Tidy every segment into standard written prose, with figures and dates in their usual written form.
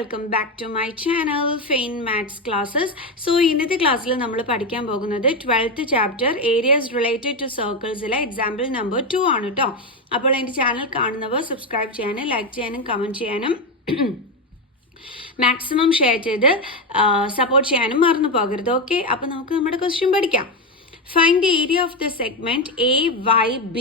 welcome back to my channel Fain Maths Classes. So ഇന്നത്തെ ക്ലാസ്സിൽ നമ്മൾ പഠിക്കാൻ പോകുന്നത് 12th chapter areas related to circles ലെ example number 2 ആണ് ട്ടോ. അപ്പോൾ എൻ്റെ ചാനൽ കാണുന്നവർ സബ്സ്ക്രൈബ് ചെയ്യാനും ലൈക്ക് ചെയ്യാനും കമന്റ് ചെയ്യാനും മാക്സിമം ഷെയർ ചെയ്ത് സപ്പോർട്ട് ചെയ്യാനും മറന്നു പോകരുത്. ഓക്കെ, അപ്പോൾ നമുക്ക് നമ്മുടെ ക്വസ്റ്റ്യൻ പഠിക്കാം. Find the area of the segment AYB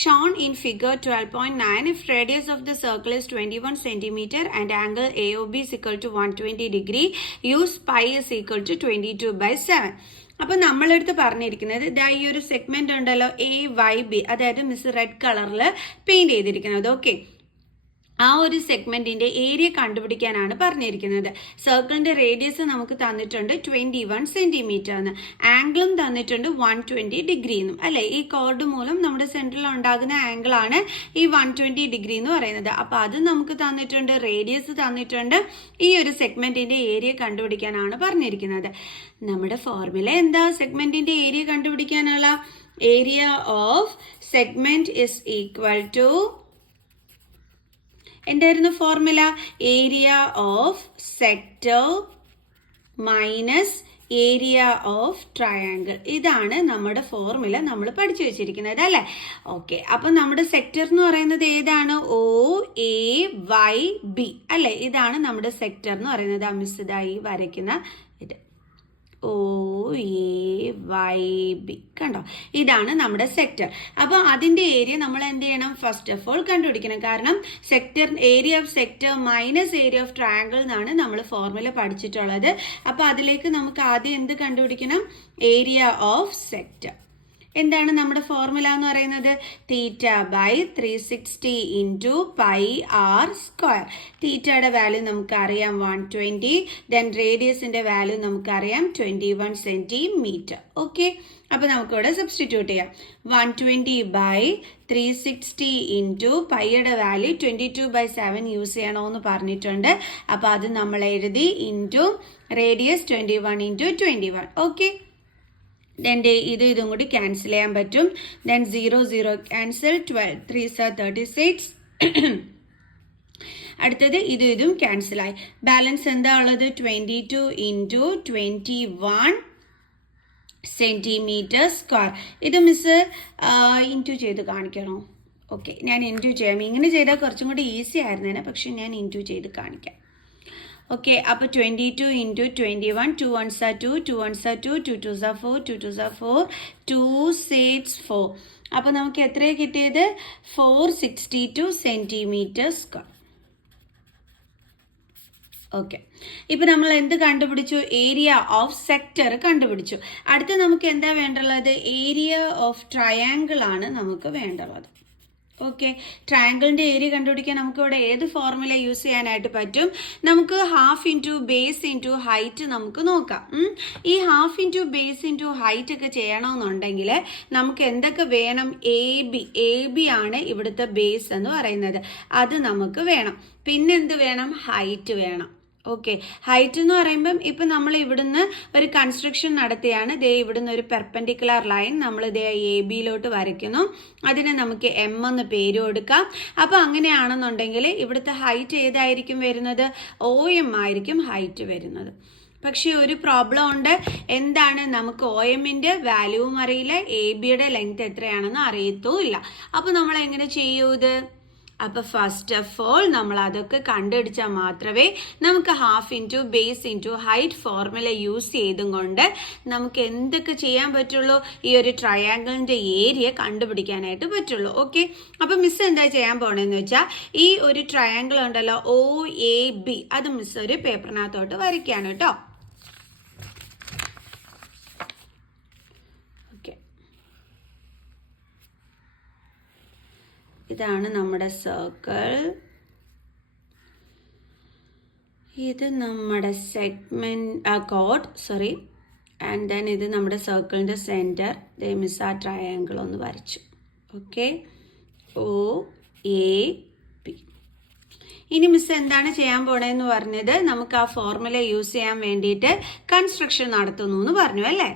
shown in figure 12.9 if radius of the circle is 21 cm and angle AOB is equal to 120 degree. Use pi is equal to 22/7. അപ്പോൾ നമ്മളെടുത്ത് പറഞ്ഞിരിക്കുന്നത് ഇതാ ഈ ഒരു സെഗ്മെന്റ് ഉണ്ടല്ലോ AYB, അതായത് miss red കളറിൽ paint ചെയ്തിരിക്കുന്നത്. ഓക്കെ, ആ ഒരു സെഗ്മെന്റിന്റെ ഏരിയ കണ്ടുപിടിക്കാനാണ് പറഞ്ഞിരിക്കുന്നത്. സർക്കിളിന്റെ റേഡിയസ് നമുക്ക് തന്നിട്ടുണ്ട് 21 സെന്റിമീറ്റർ എന്ന്, ആംഗിളും തന്നിട്ടുണ്ട് 120 ഡിഗ്രി എന്നും അല്ലെ. ഈ കോർഡ് മൂലം നമ്മുടെ സെന്ററിൽ ഉണ്ടാകുന്ന ആംഗിൾ ആണ് ഈ 120 ഡിഗ്രി എന്ന് പറയുന്നത്. അപ്പൊ അത് നമുക്ക് തന്നിട്ടുണ്ട്, റേഡിയസ് തന്നിട്ടുണ്ട്. ഈ ഒരു സെഗ്മെന്റിന്റെ ഏരിയ കണ്ടുപിടിക്കാനാണ് പറഞ്ഞിരിക്കുന്നത്. നമ്മുടെ ഫോർമുല എന്താ? സെഗ്മെന്റിന്റെ ഏരിയ കണ്ടുപിടിക്കാനുള്ള area of segment is equal to എന്തായിരുന്നു formula? Area of sector minus area of triangle. ഇതാണ് നമ്മുടെ ഫോർമുല നമ്മൾ പഠിച്ചു വെച്ചിരിക്കുന്നത് അല്ലേ. ഓക്കെ, അപ്പൊ നമ്മുടെ സെക്ടർ എന്ന് പറയുന്നത് ഏതാണ്? OAYB അല്ലെ. ഇതാണ് നമ്മുടെ സെക്ടർ എന്ന് പറയുന്നത്. മിസ് ഇതായി വരയ്ക്കുന്ന ഇത് OAYB കണ്ടോ, ഇതാണ് നമ്മുടെ സെക്ടർ. അപ്പൊ അതിന്റെ ഏരിയ നമ്മൾ എന്ത് ചെയ്യണം? ഫസ്റ്റ് ഓഫ് ഓൾ കണ്ടുപിടിക്കണം. കാരണം sector area of sector minus area of triangle എന്നാണ് നമ്മൾ ഫോർമുല പഠിച്ചിട്ടുള്ളത്. അപ്പൊ അതിലേക്ക് നമുക്ക് ആദ്യം എന്ത് കണ്ടുപിടിക്കണം? Area of sector. എന്താണ് നമ്മുടെ ഫോർമുല എന്ന് പറയുന്നത്? θ/360 ഇൻറ്റു പൈ ആർ സ്ക്വയർ. തീറ്റയുടെ വാല്യൂ നമുക്കറിയാം 120, ദെൻ റേഡിയസിന്റെ വാല്യൂ നമുക്കറിയാം 21 സെന്റിമീറ്റർ. ഓക്കെ, അപ്പൊ നമുക്കിവിടെ സബ്സ്റ്റിറ്റ്യൂട്ട് ചെയ്യാം. 120/360 ഇൻറ്റു പൈയുടെ വാല്യൂ 22/7 യൂസ് ചെയ്യണമെന്ന് പറഞ്ഞിട്ടുണ്ട്. അപ്പൊ അത് നമ്മൾ എഴുതി into radius 21 into 21. Okay, then ഇതും കൂടി ക്യാൻസൽ ചെയ്യാൻ പറ്റും. then 0 cancel, 12 3s are 36. അടുത്തത് ഇതും ക്യാൻസൽ ആയി. ബാലൻസ് എന്താ ഉള്ളത്? 22 ഇൻറ്റു 21 സെന്റിമീറ്റർ സ്ക്വയർ. ഇത് മിസ് ഇൻറ്റു ചെയ്ത് കാണിക്കണോ? ഓക്കെ, ഞാൻ ഇൻറ്റു ചെയ്യാം. ഇങ്ങനെ ചെയ്താൽ കുറച്ചും കൂടി ഈസി ആയിരുന്നേനെ, പക്ഷെ ഞാൻ ഇൻറ്റു ചെയ്ത് കാണിക്കാം. ഓക്കെ, അപ്പോൾ 22 into 21, 2 1s are 2, 2 1s are 2, 2 2s are 4, 2 2s are 4, 2 6 4. അപ്പോൾ നമുക്ക് എത്രയാണ് കിട്ടിയത്? 462 സെന്റിമീറ്റർ സ്ക്വയർ. ഓക്കെ, ഇപ്പൊ നമ്മൾ എന്ത് കണ്ടുപിടിച്ചു? ഏരിയ ഓഫ് സെക്ടർ കണ്ടുപിടിച്ചു. അടുത്ത് നമുക്ക് എന്താ വേണ്ടുള്ളത്? ഏരിയ ഓഫ് ട്രയാങ്കിൾ ആണ് നമുക്ക് വേണ്ടുള്ളത്. ഓക്കെ, ട്രയാങ്കിളിന്റെ ഏരിയ കണ്ടുപിടിക്കാൻ നമുക്ക് ഇവിടെ ഏത് ഫോർമുല യൂസ് ചെയ്യാനായിട്ട് പറ്റും? നമുക്ക് half into base into height നമുക്ക് നോക്കാം. ഈ half into base into height ഒക്കെ ചെയ്യണമെന്നുണ്ടെങ്കിൽ നമുക്ക് എന്തൊക്കെ വേണം? എ ബി ആണ് ഇവിടുത്തെ ബേസ് എന്ന് പറയുന്നത്, അത് നമുക്ക് വേണം. പിന്നെന്ത് വേണം? ഹൈറ്റ് വേണം. ഓക്കെ, ഹൈറ്റ് എന്ന് പറയുമ്പം ഇപ്പം നമ്മൾ ഇവിടുന്ന് ഒരു കൺസ്ട്രക്ഷൻ നടത്തിയാണ്. ദേ ഇവിടുന്ന് ഒരു പെർപെൻഡിക്കുലർ ലൈൻ നമ്മൾ ദേ AB-ലോട്ട് വരയ്ക്കുന്നു. അതിന് നമുക്ക് M എന്ന് പേര് കൊടുക്കാം. അപ്പം അങ്ങനെയാണെന്നുണ്ടെങ്കിൽ ഇവിടുത്തെ ഹൈറ്റ് ഏതായിരിക്കും വരുന്നത്? OM ആയിരിക്കും ഹൈറ്റ് വരുന്നത്. പക്ഷെ ഒരു പ്രോബ്ലം ഉണ്ട്. എന്താണ്? നമുക്ക് OMന്റെ വാല്യൂവും അറിയില്ല, AB-യുടെ ലെങ്ത് എത്രയാണെന്ന് അറിയത്തുമില്ല. അപ്പം നമ്മൾ എങ്ങനെ ചെയ്യൂ ഇത്? അപ്പോൾ ഫസ്റ്റ് ഓഫ് ഓൾ നമ്മൾ അതൊക്കെ കണ്ടുപിടിച്ചാൽ മാത്രമേ നമുക്ക് half into base into height formula use ചെയ്തും കൊണ്ട് നമുക്ക് എന്തൊക്കെ ചെയ്യാൻ പറ്റുള്ളൂ? ഈ ഒരു ട്രയാങ്കിളിൻ്റെ ഏരിയ കണ്ടുപിടിക്കാനായിട്ട് പറ്റുള്ളൂ. ഓക്കെ, അപ്പം മിസ് എന്താ ചെയ്യാൻ പോകണമെന്ന് വെച്ചാൽ ഈ ഒരു ട്രയാങ്കിൾ ഉണ്ടല്ലോ OAB, അത് മിസ് ഒരു പേപ്പറിനകത്തോട്ട് വരയ്ക്കാണ് കേട്ടോ. ഇതാണ് നമ്മുടെ സർക്കിൾ, ഇത് നമ്മുടെ segment code sorry, and then ഇത് നമ്മുടെ സർക്കിളിൻ്റെ സെൻറ്റർ. ദേ മിസ് ആ ട്രയാങ്കിൾ ഒന്ന് വരച്ചു. Okay, OAB. ഇനി മിസ് എന്താണ് ചെയ്യാൻ പോണേന്ന് പറഞ്ഞത്? നമുക്ക് ആ ഫോർമുല യൂസ് ചെയ്യാൻ വേണ്ടിയിട്ട് കൺസ്ട്രക്ഷൻ നടത്തുന്നു എന്ന് പറഞ്ഞു അല്ലേ.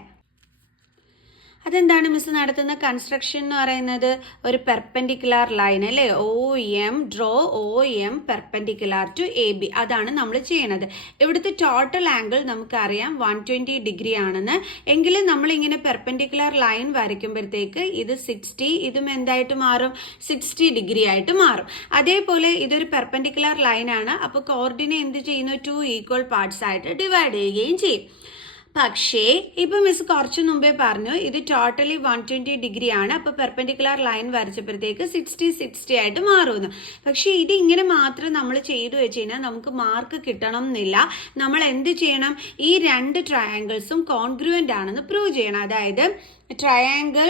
അതെന്താണ് മിസ് നടത്തുന്ന കൺസ്ട്രക്ഷൻ എന്ന് പറയുന്നത്? ഒരു പെർപെൻഡിക്കുലർ ലൈൻ അല്ലേ, OM, draw OM perpendicular to AB. അതാണ് നമ്മൾ ചെയ്യണത്. ഇവിടുത്തെ ടോട്ടൽ ആംഗിൾ നമുക്കറിയാം 120 ഡിഗ്രി ആണെന്ന്. എങ്കിലും നമ്മളിങ്ങനെ പെർപെൻഡിക്കുലർ ലൈൻ വരയ്ക്കുമ്പോഴത്തേക്ക് ഇത് 60, ഇതും എന്തായിട്ട് മാറും? 60 ഡിഗ്രി ആയിട്ട് മാറും. അതേപോലെ ഇതൊരു പെർപെൻഡിക്കുലർ ലൈൻ ആണ്. അപ്പോൾ കോർഡിനെ എന്ത് ചെയ്യുന്നു? 2 ഈക്വൽ പാർട്സ് ആയിട്ട് ഡിവൈഡ് ചെയ്യുകയും ചെയ്യും. പക്ഷേ ഇപ്പൊ മിസ് കുറച്ചു മുമ്പേ പറഞ്ഞു ഇത് ടോട്ടലി 120 ഡിഗ്രി ആണ്. അപ്പൊ പെർപെൻഡിക്കുലർ ലൈൻ വരച്ചപ്പോഴത്തേക്ക് 60 ആയിട്ട് മാറുന്നു. പക്ഷെ ഇത് ഇങ്ങനെ മാത്രം നമ്മൾ ചെയ്തു വെച്ച് കഴിഞ്ഞാൽ നമുക്ക് മാർക്ക് കിട്ടണം എന്നില്ല. നമ്മൾ എന്ത് ചെയ്യണം? ഈ രണ്ട് ട്രയാങ്കിൾസും കോൺഗ്രുവൻ്റ് ആണെന്ന് പ്രൂവ് ചെയ്യണം. അതായത് ട്രയാങ്കിൾ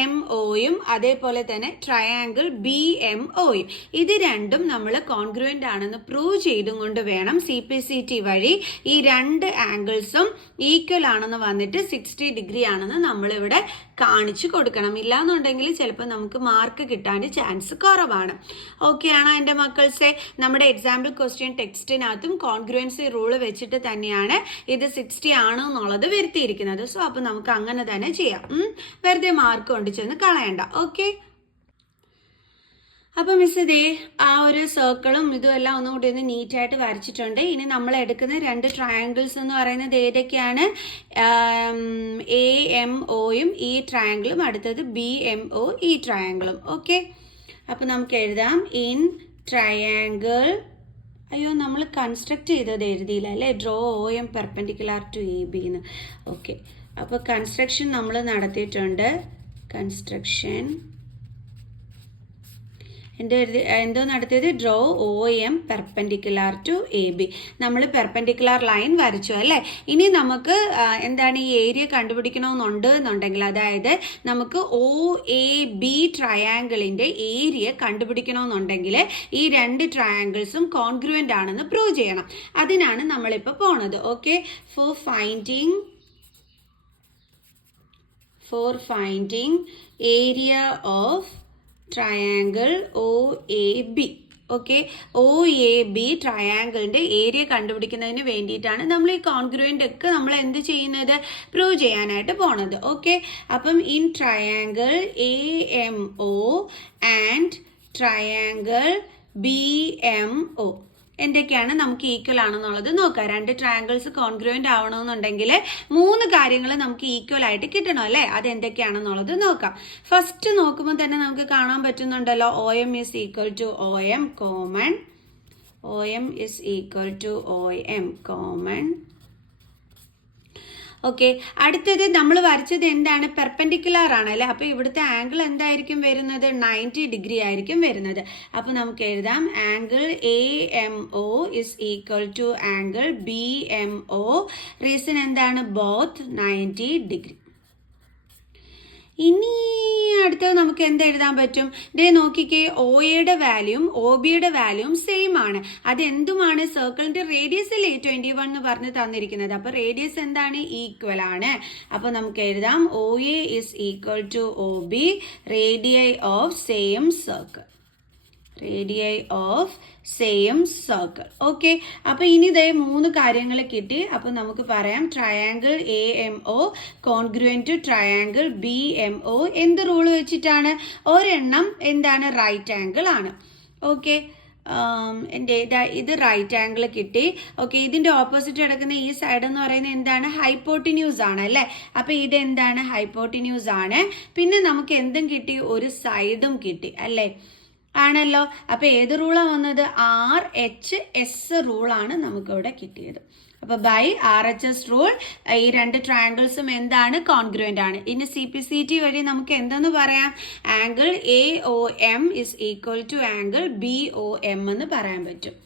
AMOയും അതേപോലെ തന്നെ ട്രയാങ്കിൾ BMOയും ഇത് രണ്ടും നമ്മൾ കോൺഗ്രുവൻ്റ് ആണെന്ന് പ്രൂവ് ചെയ്തും കൊണ്ട് വേണം CPCT വഴി ഈ രണ്ട് ആംഗിൾസും ഈക്വൽ ആണെന്ന് വന്നിട്ട് 60 ഡിഗ്രി ആണെന്ന് നമ്മളിവിടെ കാണിച്ചു കൊടുക്കണം. ഇല്ലാന്നുണ്ടെങ്കിൽ ചിലപ്പോൾ നമുക്ക് മാർക്ക് കിട്ടാൻ ചാൻസ് കുറവാണ്. ഓക്കെ ആണോ എൻ്റെ മക്കൾസെ? നമ്മുടെ എക്സാമ്പിൾ ക്വസ്റ്റ്യൻ ടെക്സ്റ്റിനകത്തും കോൺഗ്രുവൻസി റൂൾ വെച്ചിട്ട് തന്നെയാണ് ഇത് 60 ആണ് എന്നുള്ളത് വരുത്തിയിരിക്കുന്നത്. സോ അപ്പോൾ നമുക്ക് അങ്ങനെ തന്നെ ചെയ്യാം. വെറുതെ മാർക്ക് കൊണ്ട് ചെന്ന് കളയണ്ട. ഓക്കെ, അപ്പൊ മിസ് ഇതേ ആ ഒരു സർക്കിളും ഇതും എല്ലാം ഒന്നുകൂടി ഒന്ന് നീറ്റായിട്ട് വരച്ചിട്ടുണ്ട്. ഇനി നമ്മൾ എടുക്കുന്ന രണ്ട് ട്രയാങ്കിൾസ് എന്ന് പറയുന്നത് ഏതൊക്കെയാണ്? AMOയും ഈ ട്രയാങ്കിളും, അടുത്തത് BMO ഈ ട്രയാങ്കിളും. ഓക്കെ, അപ്പൊ നമുക്ക് എഴുതാം ഇൻ ട്രയാങ്കിൾ, അയ്യോ നമ്മൾ കൺസ്ട്രക്ട് ചെയ്തത് എഴുതിയില്ല അല്ലേ, draw OM perpendicular to AB എന്ന്. ഓക്കെ, അപ്പോൾ കൺസ്ട്രക്ഷൻ നമ്മൾ നടത്തിയിട്ടുണ്ട്. കൺസ്ട്രക്ഷൻ എന്തോ നടത്തിയത്? Draw OM perpendicular to AB. നമ്മൾ പെർപെൻഡിക്കുലർ ലൈൻ വരച്ചു അല്ലേ. ഇനി നമുക്ക് എന്താണ് ഈ ഏരിയ കണ്ടുപിടിക്കണമെന്നുണ്ട് എന്നുണ്ടെങ്കിൽ, അതായത് നമുക്ക് OAB ട്രയാങ്കിളിന്റെ ഏരിയ കണ്ടുപിടിക്കണമെന്നുണ്ടെങ്കിൽ ഈ രണ്ട് ട്രയാങ്കിൾസും കോൺഗ്രുവൻ്റ് ആണെന്ന് പ്രൂവ് ചെയ്യണം. അതിനാണ് നമ്മളിപ്പോൾ പോണത്. Okay, for finding area of triangle OAB. Okay, OAB ട്രയാങ്കിളിന്റെ ഏരിയ കണ്ടുപിടിക്കുന്നതിന് വേണ്ടിയിട്ടാണ് നമ്മൾ ഈ കോൺഗ്രുവൻ്റ് ഒക്കെ നമ്മൾ എന്ത് ചെയ്യുന്നത്? പ്രൂവ് ചെയ്യാനായിട്ട് പോണത്. ഓക്കെ, അപ്പം in triangle AMO and triangle BMO എന്തൊക്കെയാണ് നമുക്ക് ഈക്വൽ ആണെന്നുള്ളത് നോക്കാം. രണ്ട് ട്രയാങ്കിൾസ് കോൺഗ്രുവൻ്റ് ആവണമെന്നുണ്ടെങ്കിൽ 3 കാര്യങ്ങൾ നമുക്ക് ഈക്വൽ ആയിട്ട് കിട്ടണം അല്ലേ. അതെന്തൊക്കെയാണെന്നുള്ളത് നോക്കാം. ഫസ്റ്റ് നോക്കുമ്പോൾ തന്നെ നമുക്ക് കാണാൻ പറ്റുന്നുണ്ടല്ലോ, OM is equal to OM common, OM is equal to OM common. Okay, അടുത്തത് നമ്മൾ വരച്ചത് എന്താണ്? പെർപെൻഡിക്കുലർ ആണ് അല്ലേ. അപ്പൊ ഇവിടുത്തെ ആംഗിൾ എന്തായിരിക്കും വരുന്നത്? 90 ഡിഗ്രി ആയിരിക്കും വരുന്നത്. അപ്പൊ നമുക്ക് എഴുതാം angle AMO is equal to angle BMO. Reason എന്താണ്? Both 90 degree. ഇനി അടുത്തത് നമുക്ക് എന്ത് എഴുതാൻ പറ്റും? ദേ നോക്കിക്കേ, OAയുടെ വാല്യൂം OBയുടെ വാല്യൂം സെയിം ആണ്. അതെന്തുമാണ്? സർക്കിളിന്റെ റേഡിയസ് അല്ലേ 21 എന്ന് പറഞ്ഞ് തന്നിരിക്കുന്നത്. അപ്പൊ റേഡിയസ് എന്താണ്? ഈക്വൽ ആണ്. അപ്പൊ നമുക്ക് എഴുതാം OA is equal to OB, radii of same circle, radii of same circle. Okay, അപ്പൊ ഇനി ഇതേ 3 കാര്യങ്ങൾ കിട്ടി. അപ്പൊ നമുക്ക് പറയാം triangle AMO congruent to triangle BMO എന്ത് റൂള് വെച്ചിട്ടാണ്? ഒരെണ്ണം എന്താണ്? റൈറ്റ് ആംഗിൾ ആണ്. ഓക്കെ, ഇത് റൈറ്റ് ആംഗിൾ കിട്ടി. ഓക്കെ, ഇതിന്റെ ഓപ്പോസിറ്റ് കിടക്കുന്ന ഈ സൈഡ് എന്ന് പറയുന്നത് എന്താണ്? ഹൈപ്പോട്ടിന്യൂസ് ആണ് അല്ലേ. അപ്പൊ ഇതെന്താണ്? ഹൈപ്പോട്ടിന്യൂസ് ആണ്. പിന്നെ നമുക്ക് എന്തും കിട്ടി? ഒരു സൈഡും കിട്ടി അല്ലേ, ആണല്ലോ. അപ്പൊ ഏത് റൂളാണ് വന്നത്? RHS റൂളാണ് നമുക്കിവിടെ കിട്ടിയത്. അപ്പൊ ബൈ RHS റൂൾ ഈ രണ്ട് ട്രയാങ്കിൾസും എന്താണ്? കോൺഗ്രുവൻ്റ് ആണ്. ഇനി CPCT വഴി നമുക്ക് എന്തെന്ന് പറയാം? Angle AOM is equal to angle BOM എന്ന് പറയാൻ പറ്റും.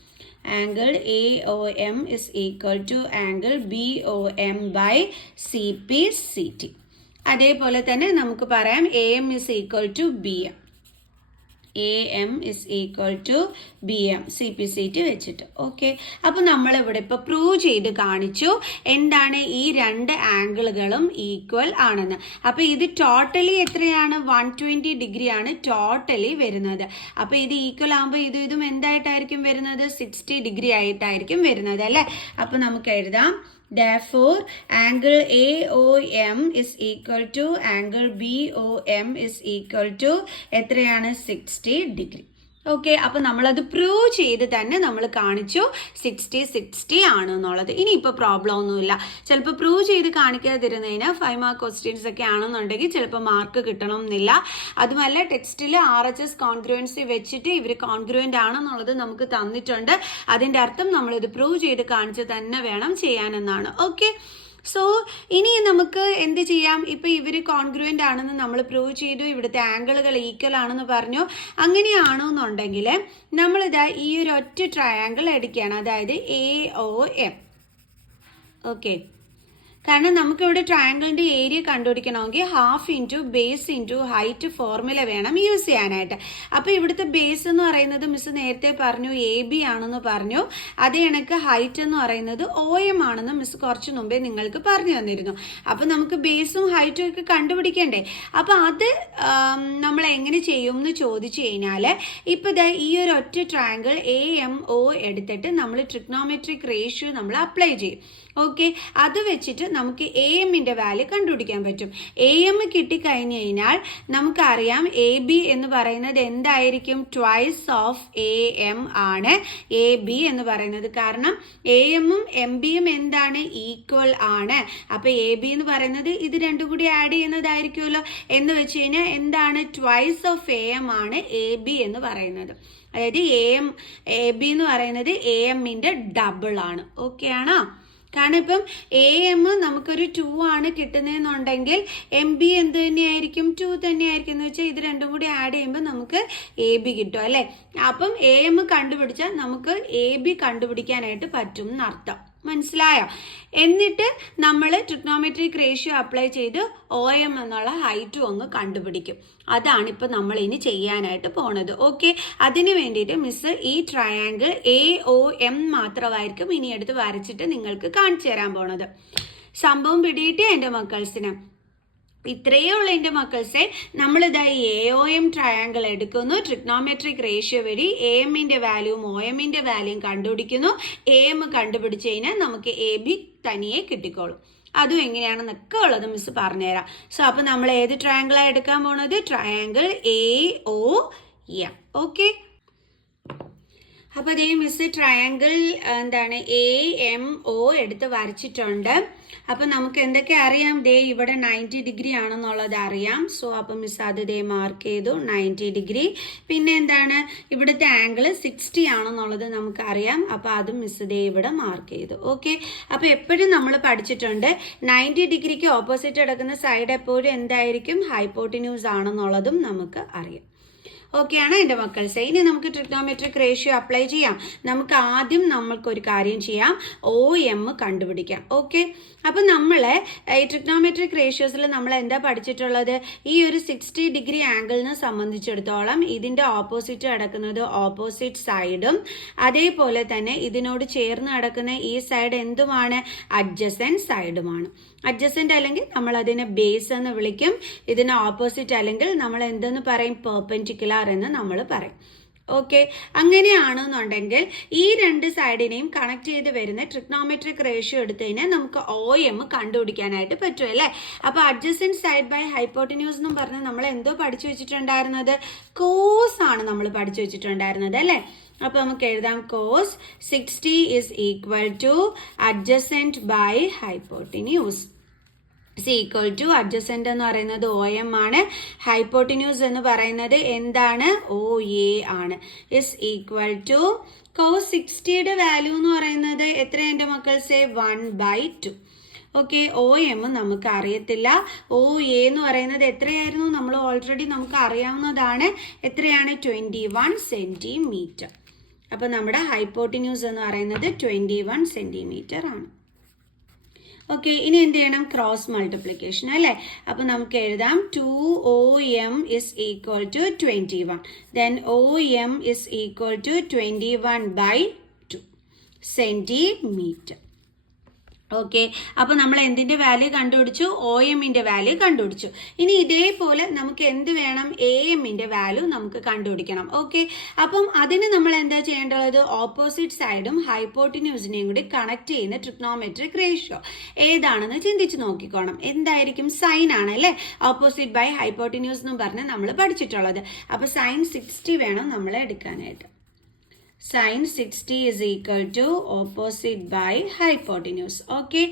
Angle AOM is equal to angle BOM by CPCT. അതേപോലെ തന്നെ നമുക്ക് പറയാം AM is equal to BM. AM is equal to BM CPCT വെച്ചിട്ട്. ഓക്കെ, അപ്പൊ നമ്മളിവിടെ ഇപ്പൊ പ്രൂവ് ചെയ്ത് കാണിച്ചു എന്താണ്? ഈ രണ്ട് ആംഗിളുകളും ഈക്വൽ ആണെന്ന്. അപ്പൊ ഇത് ടോട്ടലി എത്രയാണ്? 120 ഡിഗ്രി ആണ് ടോട്ടലി വരുന്നത്. അപ്പൊ ഇത് ഈക്വൽ ആകുമ്പോൾ ഇതും എന്തായിട്ടായിരിക്കും വരുന്നത്? 60 ഡിഗ്രി ആയിട്ടായിരിക്കും വരുന്നത് അല്ലെ. അപ്പൊ നമുക്ക് എഴുതാം Therefore, angle AOM is equal to angle BOM is equal to എത്രയാണ് 60 ഡിഗ്രി. ഓക്കെ, അപ്പൊ നമ്മളത് പ്രൂവ് ചെയ്ത് തന്നെ നമ്മൾ കാണിച്ചു 60 ആണ് എന്നുള്ളത്. ഇനിയിപ്പോൾ പ്രോബ്ലം ഒന്നുമില്ല. ചിലപ്പോൾ പ്രൂവ് ചെയ്ത് കാണിക്കാതിരുന്നതിന് 5 മാർക്ക് ക്വസ്റ്റ്യൻസ് ഒക്കെ ആണെന്നുണ്ടെങ്കിൽ ചിലപ്പോൾ മാർക്ക് കിട്ടണം എന്നില്ല. അതുമല്ല ടെക്സ്റ്റിൽ RHS കോൺഗ്രുവൻസി വെച്ചിട്ട് ഇവർ കോൺഗ്രുവൻ്റ് ആണെന്നുള്ളത് നമുക്ക് തന്നിട്ടുണ്ട്. അതിൻ്റെ അർത്ഥം നമ്മളിത് പ്രൂവ് ചെയ്ത് കാണിച്ച് തന്നെ വേണം ചെയ്യാനെന്നാണ്. ഓക്കെ, സോ ഇനി നമുക്ക് എന്ത് ചെയ്യാം? ഇപ്പം ഇവർ കോൺഗ്രുവൻ്റ് ആണെന്ന് നമ്മൾ പ്രൂവ് ചെയ്തു, ഇവിടുത്തെ ആംഗിളുകൾ ഈക്വൽ ആണെന്ന് പറഞ്ഞു. അങ്ങനെയാണെന്നുണ്ടെങ്കിൽ നമ്മളിതാ ഈ ഒരു ഒറ്റ ട്രയാങ്കിൾ എടുക്കുകയാണ്, അതായത് AOM. ഓക്കെ, കാരണം നമുക്കിവിടെ ട്രയാങ്കിളിൻ്റെ ഏരിയ കണ്ടുപിടിക്കണമെങ്കിൽ half into base into height formula വേണം യൂസ് ചെയ്യാനായിട്ട്. അപ്പോൾ ഇവിടുത്തെ ബേസ് എന്ന് പറയുന്നത് മിസ് നേരത്തെ പറഞ്ഞു AB ആണെന്ന് പറഞ്ഞു. അതേ കണക്ക് ഹൈറ്റ് എന്ന് പറയുന്നത് OM ആണെന്ന് മിസ് കുറച്ച് മുമ്പേ നിങ്ങൾക്ക് പറഞ്ഞു തന്നിരുന്നു. അപ്പോൾ നമുക്ക് ബേസും ഹൈറ്റും ഒക്കെ കണ്ടുപിടിക്കണ്ടേ? അപ്പോൾ അത് നമ്മൾ എങ്ങനെ ചെയ്യും എന്ന് ചോദിച്ചു കഴിഞ്ഞാൽ ഇപ്പോൾ ഇതാ ഈ ഒരു ഒറ്റ ട്രയാങ്കിൾ AMO എടുത്തിട്ട് നമ്മൾ ട്രിഗ്നോമെട്രിക് റേഷ്യോ നമ്മൾ അപ്ലൈ ചെയ്യും. ഓക്കെ, അത് വെച്ചിട്ട് നമുക്ക് AMൻ്റെ വാല്യൂ കണ്ടുപിടിക്കാൻ പറ്റും. AM കിട്ടിക്കഴിഞ്ഞ് കഴിഞ്ഞാൽ നമുക്കറിയാം AB എന്ന് പറയുന്നത് എന്തായിരിക്കും? ട്വൈസ് ഓഫ് AM ആണ് AB എന്ന് പറയുന്നത്. കാരണം AM-ഉം MB-യും എന്താണ്? ഈക്വൽ ആണ്. അപ്പോൾ AB എന്ന് പറയുന്നത് ഇത് രണ്ടും കൂടി ആഡ് ചെയ്യുന്നതായിരിക്കുമല്ലോ. എന്ന് വെച്ച് കഴിഞ്ഞാൽ എന്താണ്? ട്വൈസ് ഓഫ് AM ആണ് AB എന്ന് പറയുന്നത്. അതായത് AB എന്ന് പറയുന്നത് AMൻ്റെ ഡബിൾ ആണ്. ഓക്കെ ആണോ? കാരണം ഇപ്പം AM നമുക്കൊരു 2 ആണ് കിട്ടുന്നതെന്നുണ്ടെങ്കിൽ MB എന്ത് തന്നെയായിരിക്കും? 2 തന്നെയായിരിക്കും. എന്ന് വെച്ചാൽ ഇത് രണ്ടും കൂടി ആഡ് ചെയ്യുമ്പോൾ നമുക്ക് AB കിട്ടും അല്ലേ? അപ്പം AM കണ്ടുപിടിച്ചാൽ നമുക്ക് AB കണ്ടുപിടിക്കാനായിട്ട് പറ്റും എന്നർത്ഥം. മനസ്സിലായോ? എന്നിട്ട് നമ്മൾ ട്രിഗ്നോമെട്രിക് റേഷ്യോ അപ്ലൈ ചെയ്ത് OM എന്നുള്ള ഹൈറ്റും ഒന്ന് കണ്ടുപിടിക്കും. അതാണ് ഇപ്പം നമ്മൾ ഇനി ചെയ്യാനായിട്ട് പോണത്. ഓക്കെ, അതിന് വേണ്ടിയിട്ട് മിസ് ഈ ട്രയാങ്കിൾ AOM മാത്രമായിരിക്കും ഇനി എടുത്ത് വരച്ചിട്ട് നിങ്ങൾക്ക് കാണിച്ചു തരാൻ പോണത്. സംഭവം പിടിയിട്ട് എൻ്റെ മക്കൾസിന് ഇത്രയേ ഉള്ളൂ എൻ്റെ മക്കൾസെ. നമ്മളിതാ ഈ AOM ട്രയാങ്കിൾ എടുക്കുന്നു, ട്രിഗ്നോമെട്രിക് റേഷ്യോ വഴി AMൻ്റെ വാല്യൂവും OMൻ്റെ വാല്യൂവും കണ്ടുപിടിക്കുന്നു. AM കണ്ടുപിടിച്ച് കഴിഞ്ഞാൽ നമുക്ക് AB തനിയെ കിട്ടിക്കോളും. അതും എങ്ങനെയാണെന്നൊക്കെ ഉള്ളത് മിസ് പറഞ്ഞുതരാം. സോ അപ്പോൾ നമ്മൾ ഏത് ട്രയാങ്കിളാണ് എടുക്കാൻ പോണത്? Triangle AOM. ഓക്കെ, അപ്പോൾ അതേ മിസ് ട്രയാങ്കിൾ എന്താണ് AMO എടുത്ത് വരച്ചിട്ടുണ്ട്. അപ്പം നമുക്ക് എന്തൊക്കെ അറിയാം? ദേ ഇവിടെ 90 ഡിഗ്രി ആണെന്നുള്ളത് അറിയാം. സോ അപ്പം മിസ് അത് ദേ മാർക്ക് ചെയ്തു 90 ഡിഗ്രി. പിന്നെ എന്താണ്? ഇവിടുത്തെ ആംഗിൾ 60 ആണെന്നുള്ളത് നമുക്കറിയാം. അപ്പോൾ അതും മിസ് ദേ ഇവിടെ മാർക്ക് ചെയ്തു. ഓക്കെ, അപ്പോൾ എപ്പോഴും നമ്മൾ പഠിച്ചിട്ടുണ്ട് 90 ഡിഗ്രിക്ക് ഓപ്പോസിറ്റ് കിടക്കുന്ന സൈഡ് എപ്പോഴും എന്തായിരിക്കും? ഹൈപ്പോട്ടിന്യൂസ് ആണെന്നുള്ളതും നമുക്ക് അറിയാം. ഓക്കെ ആണ് എൻ്റെ മക്കൾസെ. ഇനി നമുക്ക് ട്രിഗ്നോമെട്രിക് റേഷ്യോ അപ്ലൈ ചെയ്യാം. നമുക്ക് ആദ്യം നമ്മൾക്കൊരു കാര്യം ചെയ്യാം, OM കണ്ടുപിടിക്കാം. ഓക്കെ, അപ്പം നമ്മൾ ഈ ട്രിഗ്നോമെട്രിക് റേഷ്യോസിൽ നമ്മൾ എന്താ പഠിച്ചിട്ടുള്ളത്? ഈ ഒരു 60 ഡിഗ്രി ആംഗിളിനെ സംബന്ധിച്ചിടത്തോളം ഇതിൻ്റെ ഓപ്പോസിറ്റ് കിടക്കുന്നത് ഓപ്പോസിറ്റ് സൈഡും അതേപോലെ തന്നെ ഇതിനോട് ചേർന്ന് കിടക്കുന്ന ഈ സൈഡ് എന്തുമാണ്? അഡ്ജസൻറ്റ് സൈഡുമാണ്. അഡ്ജസൻറ്റ് അല്ലെങ്കിൽ നമ്മൾ അതിനെ ബേസ് എന്ന് വിളിക്കും. ഇതിന് ഓപ്പോസിറ്റ് അല്ലെങ്കിൽ നമ്മൾ എന്തെന്ന് പറയും? പെർപെൻഡിക്കുലർ എന്ന് നമ്മൾ പറയും. ഓക്കെ, അങ്ങനെയാണെന്നുണ്ടെങ്കിൽ ഈ രണ്ട് സൈഡിനെയും കണക്ട് ചെയ്ത് വരുന്ന ട്രിഗ്നോമെട്രിക് റേഷ്യോ എടുത്തു കഴിഞ്ഞാൽ നമുക്ക് OM കണ്ടുപിടിക്കാനായിട്ട് പറ്റും അല്ലേ? അപ്പോൾ അഡ്ജസൻറ്റ് സൈഡ് ബൈ ഹൈപ്പോട്ടിന്യൂസ് എന്നും പറഞ്ഞ് നമ്മൾ എന്തോ പഠിച്ചു വെച്ചിട്ടുണ്ടായിരുന്നത്? കോസ് ആണ് നമ്മൾ പഠിച്ചു വെച്ചിട്ടുണ്ടായിരുന്നത് അല്ലേ? അപ്പോൾ നമുക്ക് എഴുതാം cos 60 is equal to adjacent by hypotenuse. Equal to adjacent എന്ന് പറയുന്നത് OM ആണ്, ഹൈപ്പോട്ടിന്യൂസ് എന്ന് പറയുന്നത് എന്താണ്? OA ആണ്. ഇസ് ഈക്വൽ ടു കോസ് 60യുടെ വാല്യൂ എന്ന് പറയുന്നത് എത്ര എൻ്റെ മക്കൾസേ? 1/2. ഓക്കെ, OM നമുക്ക് അറിയത്തില്ല. OA എന്ന് പറയുന്നത് എത്രയായിരുന്നു? നമ്മൾ ഓൾറെഡി നമുക്ക് അറിയാവുന്നതാണ്. എത്രയാണ്? 21 സെൻറ്റിമീറ്റർ. അപ്പോൾ നമ്മുടെ ഹൈപ്പോട്ടിന്യൂസ് എന്ന് പറയുന്നത് 21 സെൻറ്റിമീറ്റർ ആണ്. ഓക്കെ, ഇനി എന്ത് ചെയ്യണം? ക്രോസ് മൾട്ടിപ്ലിക്കേഷൻ അല്ലേ? അപ്പോൾ നമുക്ക് എഴുതാം 2OM is equal to 21. Then OM is equal to 21/2 centimetre. Okay, അപ്പോൾ നമ്മൾ എന്തിൻ്റെ വാല്യൂ കണ്ടുപിടിച്ചു? ഒ എമ്മിൻ്റെ വാല്യൂ കണ്ടുപിടിച്ചു. ഇനി ഇതേപോലെ നമുക്ക് എന്ത് വേണം? എ എമ്മിൻ്റെ വാല്യൂ നമുക്ക് കണ്ടുപിടിക്കണം. ഓക്കെ, അപ്പം അതിന് നമ്മൾ എന്താ ചെയ്യേണ്ടത്? ഓപ്പോസിറ്റ് സൈഡും ഹൈപ്പോട്ടിന്യൂസിനെയും കൂടി കണക്ട് ചെയ്യുന്ന ട്രിഗ്നോമെട്രിക് റേഷ്യോ ഏതാണെന്ന് ചിന്തിച്ച് നോക്കിക്കോണം. എന്തായിരിക്കും? സൈൻ ആണ് അല്ലേ? ഓപ്പോസിറ്റ് ബൈ ഹൈപ്പോട്ടിന്യൂസ് എന്ന് പറഞ്ഞ് നമ്മൾ പഠിച്ചിട്ടുള്ളത്. അപ്പോൾ സൈൻ 60 വേണം നമ്മൾ എടുക്കാനായിട്ട്. Sin 60 is equal to opposite by hypotenuse. Okay,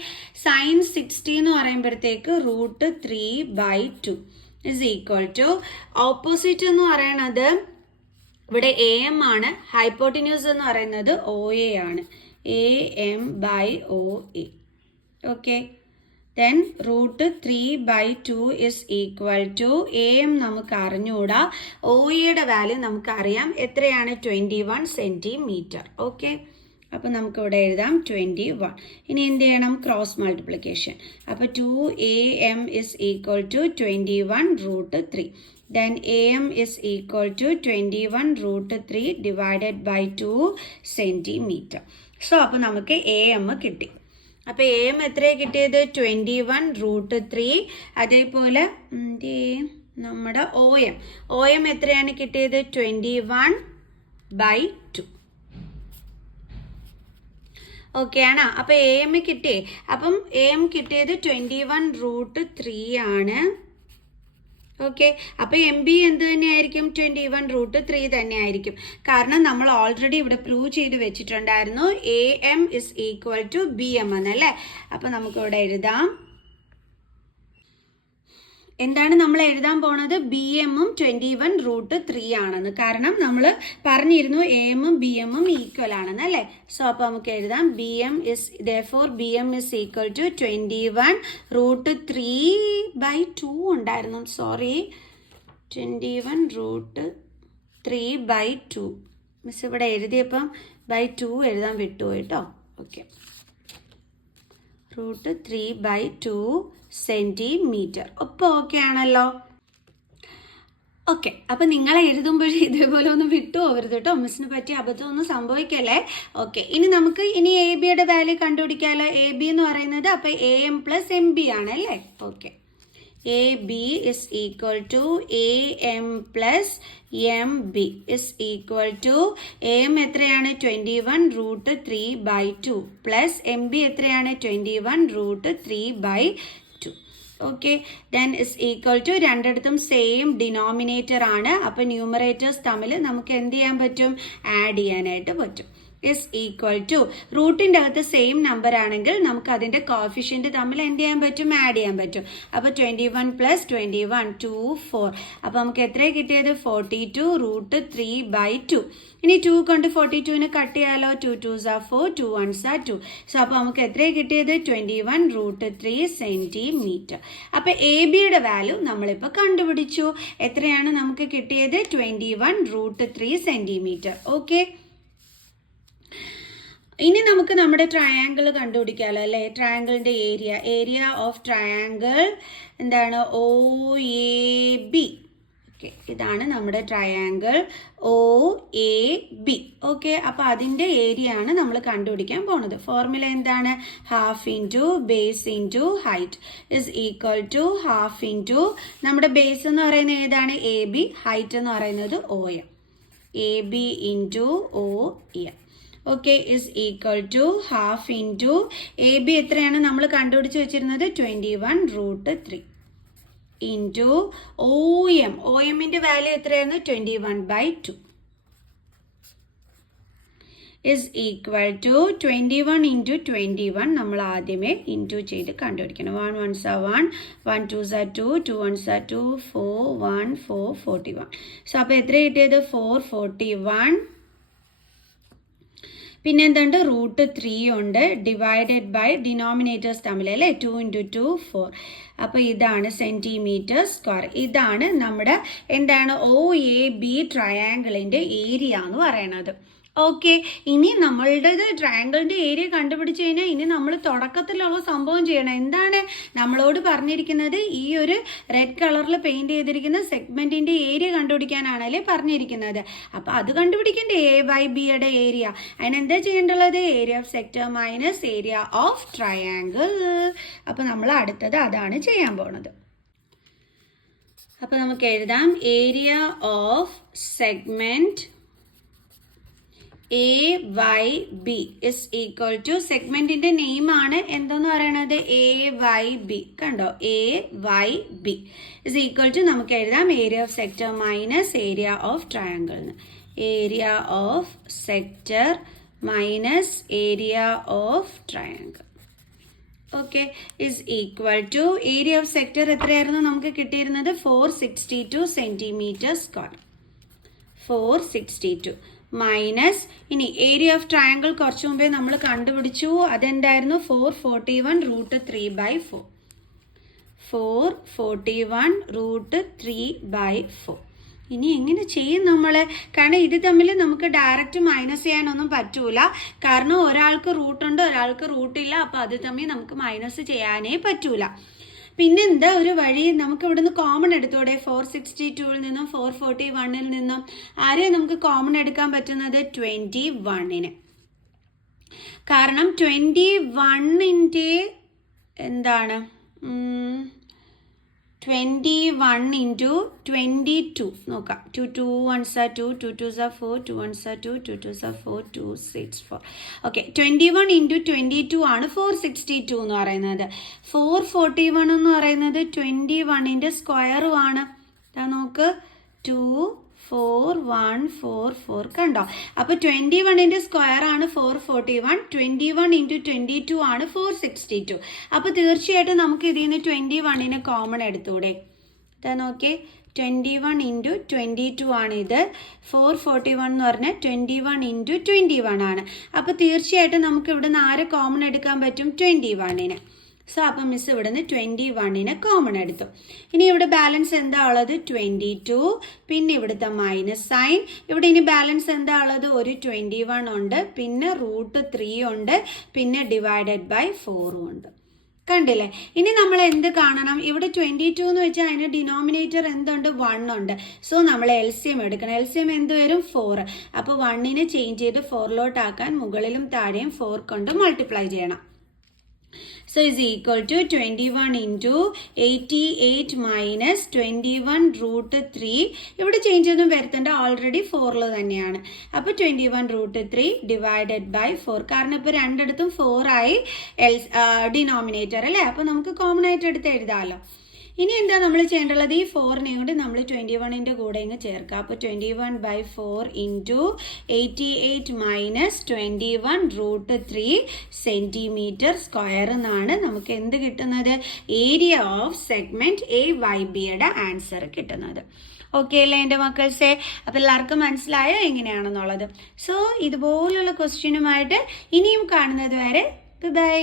sin 60 എന്ന് പറയുമ്പോഴത്തേക്ക് √3/2 is equal to opposite എന്ന് പറയുന്നത് ഇവിടെ AM ആണ്, hypotenuse എന്ന് പറയുന്നത് OA ആണ്, AM/OA. Okay, then √3/2 is equal to AM നമുക്ക് അറിഞ്ഞുകൂടാ, OAയുടെ വാല്യൂ നമുക്കറിയാം എത്രയാണ്? 21 സെൻറ്റിമീറ്റർ. ഓക്കെ, അപ്പോൾ നമുക്കിവിടെ എഴുതാം 21. ഇനി എന്ത് ചെയ്യണം? Cross multiplication. അപ്പോൾ 2AM is equal to 21√3. Then AM is equal to 21√3 divided by 2 centimetre. So അപ്പോൾ നമുക്ക് AM കിട്ടി. അപ്പോൾ AM എത്രയാണ് കിട്ടിയത്? 21√3. അതേപോലെ നമ്മുടെ OM എത്രയാണ് കിട്ടിയത്? 21/2. ഓക്കെ ആണോ? അപ്പോൾ AM കിട്ടിയേ. അപ്പം AM കിട്ടിയത് 21√3 ആണ്. ഓക്കെ, അപ്പോൾ MB എന്ത് തന്നെയായിരിക്കും? 21√3 തന്നെ ആയിരിക്കും. കാരണം നമ്മൾ ഓൾറെഡി ഇവിടെ പ്രൂവ് ചെയ്ത് വെച്ചിട്ടുണ്ടായിരുന്നു AM is equal to BM എന്നല്ലേ. അപ്പോൾ നമുക്കിവിടെ എഴുതാം എന്താണ് നമ്മൾ എഴുതാൻ പോണത്? BM-ഉം 21√3 ആണെന്ന്. കാരണം നമ്മൾ പറഞ്ഞിരുന്നു AM-ഉം BM-ഉം ഈക്വൽ ആണെന്ന് അല്ലേ. സോ അപ്പോൾ നമുക്ക് എഴുതാം BM is therefore BM is equal to 21√3/2 ഉണ്ടായിരുന്നു. സോറി, 21√3/2. മിസ് ഇവിടെ എഴുതിയപ്പം /2 എഴുതാൻ വിട്ടുപോയി കേട്ടോ. Okay, √3/2 centimetre. അപ്പോൾ ഓക്കെ ആണല്ലോ. ഓക്കെ, അപ്പം നിങ്ങൾ എഴുതുമ്പോഴേ ഇതേപോലെ ഒന്നും വിട്ടു പോകരുത് കേട്ടോ. മിസ്സിന് പറ്റിയ അബദ്ധമൊന്നും സംഭവിക്കല്ലേ. ഓക്കെ, ഇനി നമുക്ക് AB-യുടെ വാല്യൂ കണ്ടുപിടിക്കാമല്ലോ. AB എന്ന് പറയുന്നത് അപ്പോൾ AM + MB ആണല്ലേ. Okay, AB is equal to AM + MB is equal to AM എത്രയാണ്? 21√3/2 പ്ലസ് MB എത്രയാണ്? 21√3/2. Okay, then is equal to രണ്ടിടത്തും സെയിം ഡിനോമിനേറ്റർ ആണ്. അപ്പോൾ ന്യൂമറേറ്റേഴ്സ് തമ്മിൽ നമുക്ക് എന്ത് ചെയ്യാൻ പറ്റും? ആഡ് ചെയ്യാനായിട്ട് പറ്റും. ഇസ് ഈക്വൽ ടു റൂട്ടിൻ്റെ അകത്ത് സെയിം നമ്പർ ആണെങ്കിൽ നമുക്ക് അതിൻ്റെ കോഫിഷ്യൻ്റ് തമ്മിൽ എന്ത് ചെയ്യാൻ പറ്റും? ആഡ് ചെയ്യാൻ പറ്റും. അപ്പോൾ 21 + 21 24. അപ്പോൾ നമുക്ക് എത്രയാണ് കിട്ടിയത്? 42√3/2. ഇനി 2 കൊണ്ട് 42നെ കട്ട് ചെയ്യാലോ. 2 2s are 4, 2 1s are 2. So അപ്പോൾ നമുക്ക് എത്രയാണ് കിട്ടിയത്? 21√3 സെൻറ്റിമീറ്റർ. അപ്പോൾ AB-യുടെ വാല്യൂ നമ്മളിപ്പോൾ കണ്ടുപിടിച്ചു. എത്രയാണ് നമുക്ക് കിട്ടിയത്? 21√3 സെൻറ്റിമീറ്റർ. ഓക്കെ, ഇനി നമുക്ക് നമ്മുടെ ട്രയാങ്കിൾ കണ്ടുപിടിക്കാമല്ലോ അല്ലേ. ട്രയാങ്കിളിൻ്റെ ഏരിയ ഓഫ് ട്രയാങ്കിൾ എന്താണ്? OAB. ഓക്കെ, ഇതാണ് നമ്മുടെ ട്രയാങ്കിൾ OAB. ഓക്കെ, അപ്പോൾ അതിൻ്റെ ഏരിയ ആണ് നമ്മൾ കണ്ടുപിടിക്കാൻ പോണത്. ഫോർമുല എന്താണ്? ½ × base × height is equal to ½ × നമ്മുടെ ബേസ് എന്ന് പറയുന്നത് ഏതാണ്? AB. ഹൈറ്റ് എന്ന് പറയുന്നത് OM. AB × OM. Okay, is equal to ½ × AB എത്രയാണ് നമ്മൾ കണ്ടുപിടിച്ച് വെച്ചിരുന്നത്? 21√3 ഇൻറ്റു OM. OMൻ്റെ വാല്യൂ എത്രയായിരുന്നു? 21/2 ഇസ് ഈക്വൽ ടു 21 × 21. നമ്മൾ ആദ്യമേ ഇൻറ്റു ചെയ്ത് കണ്ടുപിടിക്കണം. 1 1s are 1, 1 2s are 2, 2 1s are 2, 4 1 4 41. So അപ്പോൾ എത്ര കിട്ടിയത്? 441. പിന്നെ എന്തുണ്ട്? √3 ഉണ്ട്, ഡിവൈഡഡ് ബൈ ഡിനോമിനേറ്റേഴ്സ് തമ്മിൽ അല്ലേ. 2 × 2 4. അപ്പോൾ ഇതാണ് സെൻറ്റിമീറ്റർ സ്ക്വയർ. ഇതാണ് നമ്മുടെ എന്താണ്? OAB ട്രയാങ്കിളിൻ്റെ ഏരിയ എന്ന് പറയുന്നത്. ഓക്കെ, ഇനി നമ്മളുടേത് ട്രയാങ്കിളിൻ്റെ ഏരിയ കണ്ടുപിടിച്ച് കഴിഞ്ഞാൽ ഇനി നമ്മൾ തുടക്കത്തിലുള്ള സംഭവം ചെയ്യണം. എന്താണ് നമ്മളോട് പറഞ്ഞിരിക്കുന്നത്? ഈ ഒരു റെഡ് കളറിൽ പെയിൻറ് ചെയ്തിരിക്കുന്ന സെഗ്മെൻറ്റിൻ്റെ ഏരിയ കണ്ടുപിടിക്കാനാണല്ലേ പറഞ്ഞിരിക്കുന്നത്. അപ്പോൾ അത് കണ്ടുപിടിക്കണ്ടേ എ ബൈ ബിയുടെ ഏരിയ. അതിനെന്താ ചെയ്യേണ്ടുള്ളത്? Area of sector minus area of triangle. അപ്പോൾ നമ്മൾ അടുത്തത് അതാണ് ചെയ്യാൻ പോണത്. അപ്പോൾ നമുക്ക് എഴുതാം area of segment A Y B is equal to, സെഗ്മെന്റിന്റെ നെയിം ആണ് എന്തെന്ന് പറയണത്? A Y B. കണ്ടോ? A Y B is equal to നമുക്ക് എഴുതാം area of sector minus area of triangle. Area of sector minus area of triangle. Okay, is equal to area of sector എത്രയായിരുന്നു നമുക്ക് കിട്ടിയിരുന്നത്? 462 centimetre square. 462 minus, ഇനി area of triangle കുറച്ച് മുമ്പേ നമ്മൾ കണ്ടുപിടിച്ചു. അതെന്തായിരുന്നു? 441√3/4. 441√3/4. ഇനി എങ്ങനെ ചെയ്യും നമ്മൾ? കാരണം ഇത് തമ്മിൽ നമുക്ക് ഡയറക്റ്റ് മൈനസ് ചെയ്യാനൊന്നും പറ്റൂല. കാരണം ഒരാൾക്ക് റൂട്ടുണ്ട്, ഒരാൾക്ക് റൂട്ടില്ല. അപ്പോൾ അത് തമ്മിൽ നമുക്ക് മൈനസ് ചെയ്യാനേ പറ്റൂല. പിന്നെന്താ ഒരു വഴി? നമുക്ക് ഇവിടുന്ന് കോമൺ എടുത്തൂടെ? 462 നിന്നും 441 നിന്നും ആരെയും നമുക്ക് കോമൺ എടുക്കാൻ പറ്റുന്നത്? 21. കാരണം 21ൻ്റെ എന്താണ്? 21 into 22 നോക്കാം. 2 2 1s are 2, 2 2s are 4, 2 1s are 2, 2 2s are 4, 2 6 4. Okay, 21 into 22 ആണ് 462 എന്ന് പറയുന്നത്. 441 എന്ന് പറയുന്നത് 21ൻ്റെ സ്ക്വയറും ആണ്. നോക്ക്, 2 4 1 4 4. കണ്ടോ? അപ്പോൾ 21ൻ്റെ സ്ക്വയർ ആണ് 441. 21 into 22 ആണ് 462. അപ്പോൾ തീർച്ചയായിട്ടും നമുക്ക് ഇതിൽ നിന്ന് 21നെ കോമൺ എടുത്തൂടെ? നോക്കേ, 21 into 22 ആണ് ഇത്. 441 എന്ന് പറഞ്ഞാൽ 21 into 21 ആണ്. അപ്പോൾ തീർച്ചയായിട്ടും നമുക്ക് ഇവിടെ നിന്ന് ആരെ കോമൺ എടുക്കാൻ പറ്റും? 21നെ. സോ അപ്പം മിസ് ഇവിടെ നിന്ന് 21നെ കോമൺ എടുത്തു. ഇനി ഇവിടെ ബാലൻസ് എന്താ ഉള്ളത്? 22. പിന്നെ ഇവിടുത്തെ മൈനസ് സൈൻ. ഇവിടെ ഇനി ബാലൻസ് എന്താ ഉള്ളത്? ഒരു 21 ഉണ്ട്, പിന്നെ √3 ഉണ്ട്, പിന്നെ ഡിവൈഡഡ് ബൈ 4 ഉണ്ട്. കണ്ടില്ലേ? ഇനി നമ്മൾ എന്ത് കാണണം? ഇവിടെ 22 എന്ന് വെച്ചാൽ അതിന് ഡിനോമിനേറ്റർ എന്തുണ്ട്? 1 ഉണ്ട്. സോ നമ്മൾ LCM എടുക്കണം. LCM എന്ത് വരും? 4. അപ്പോൾ 1നെ ചേഞ്ച് ചെയ്ത് 4ലോട്ടാക്കാൻ മുകളിലും താഴെയും 4 കൊണ്ട് മൾട്ടിപ്ലൈ ചെയ്യണം. So is equal to 21 into 88 minus 21√3. ഇവിടെ ചേഞ്ച് ഒന്നും വരുത്തേണ്ട, ഓൾറെഡി 4 തന്നെയാണ്. അപ്പോൾ 21√3 ഡിവൈഡഡ് ബൈ 4. കാരണം ഇപ്പോൾ രണ്ടിടത്തും 4 ആയി ഡിനോമിനേറ്റർ അല്ലേ? അപ്പോൾ നമുക്ക് കോമൺ ആയിട്ട് എടുത്ത് എഴുതാമല്ലോ. ഇനി എന്താ നമ്മൾ ചെയ്യേണ്ടത്? ഈ 4നെയും കൂടി നമ്മൾ 21ൻ്റെ കൂടെ ഇങ്ങ് ചേർക്കുക. അപ്പോൾ 21/4 into 88 minus 21√3 സെൻറ്റിമീറ്റർ സ്ക്വയർ എന്നാണ് നമുക്ക് എന്ത് കിട്ടുന്നത്? ഏരിയ ഓഫ് സെഗ്മെൻറ്റ് AYBയുടെ ആൻസർ കിട്ടുന്നത്. ഓക്കെ അല്ലേ എൻ്റെ മക്കൾസേ? അപ്പോൾ എല്ലാവർക്കും മനസ്സിലായോ എങ്ങനെയാണെന്നുള്ളത്? സോ ഇതുപോലുള്ള ക്വസ്റ്റ്യനുമായിട്ട് ഇനിയും കാണുന്നത് വരെ ബൈ.